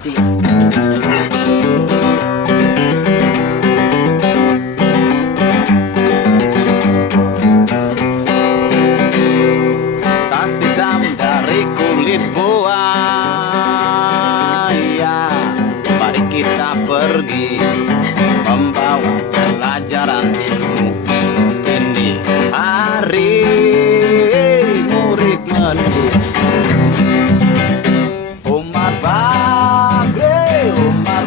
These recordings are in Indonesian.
berbakti. Kasih dam dari kulit buaya, mari kita pergi membawa pelajaran ilmu. Ini hari murid mendidik. Umar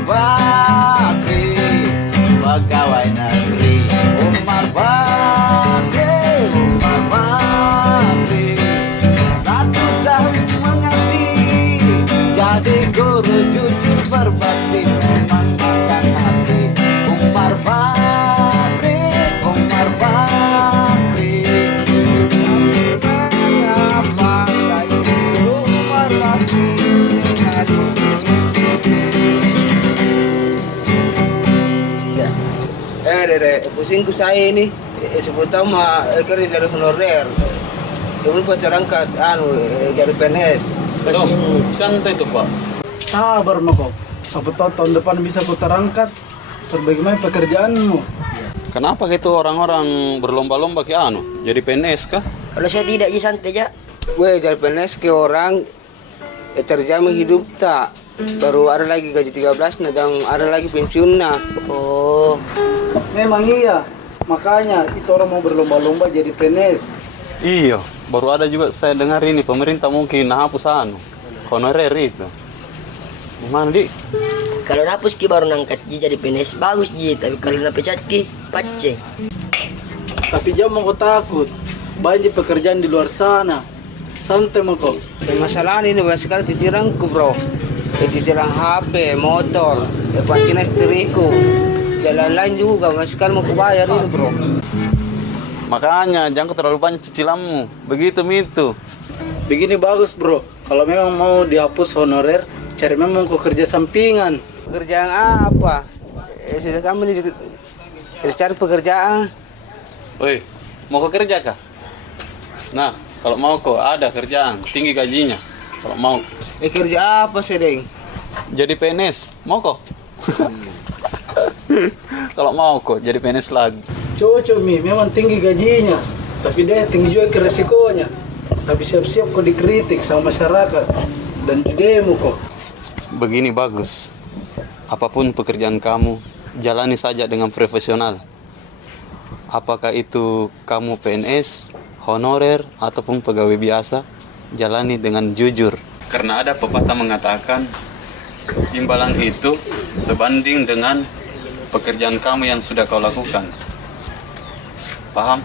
Bakri, pegawai negeri. Umar Bakri, 1 tahun mengabdi, jadi guru jujur berbakti, memang makan hati. Umar Bakri. Mengapa lagi Umar Bakri Dede, pusingku saya ini. Sebut tahu mah kerja dari honorer. Dulu pacar angkat jadi PNS. Loh, santai tuh Pak. Sabar Mako, siapa tahu tahun depan bisa ku terangkat. Bagaimana pekerjaanmu? Kenapa gitu orang-orang berlomba-lomba ke jadi PNS kah? Kalau saya tidak santai aja. Gue jadi PNS ke orang terjamin hidup tak. Baru ada lagi gaji 13 dan ada lagi pensiun nah. Oh, memang iya. Makanya itu orang mau berlomba-lomba jadi PNS. Iya, baru ada juga saya dengar ini pemerintah mungkin hapus honorer itu. Gimana Di? Kalau napus ki baru nangkat ji jadi PNS bagus ji, tapi kalau napecat ki pace. Tapi jangan mau takut. Banyak pekerjaan di luar sana. Santai Mako. Masalah ini banyak sekali cicirangku bro. Ciciran HP, motor, pancing istriku. Dan lain juga banyak sekali mau kubayar ini bro. Makanya jangan terlalu banyak cicilanmu. Begitu itu. Begini bagus bro. Kalau memang mau dihapus honorer, cari memang kau kerja sampingan. Pekerjaan apa? Kami ini cari pekerjaan. Woi, mau ke kerja kah? Nah, kalau mau kok ada kerjaan, tinggi gajinya. Kalau mau. Kerja apa sedeng? Jadi PNS, mau kok? Kalau mau kok jadi PNS lagi. Cocok Mi, memang tinggi gajinya. Tapi dia tinggi juga resikonya. Tapi siap-siap kok dikritik sama masyarakat. Dan di demo kok. Begini bagus. Apapun pekerjaan kamu, jalani saja dengan profesional. Apakah itu kamu PNS, honorer, ataupun pegawai biasa, jalani dengan jujur. Karena ada pepatah mengatakan, imbalan itu sebanding dengan pekerjaan kamu yang sudah kau lakukan. Paham?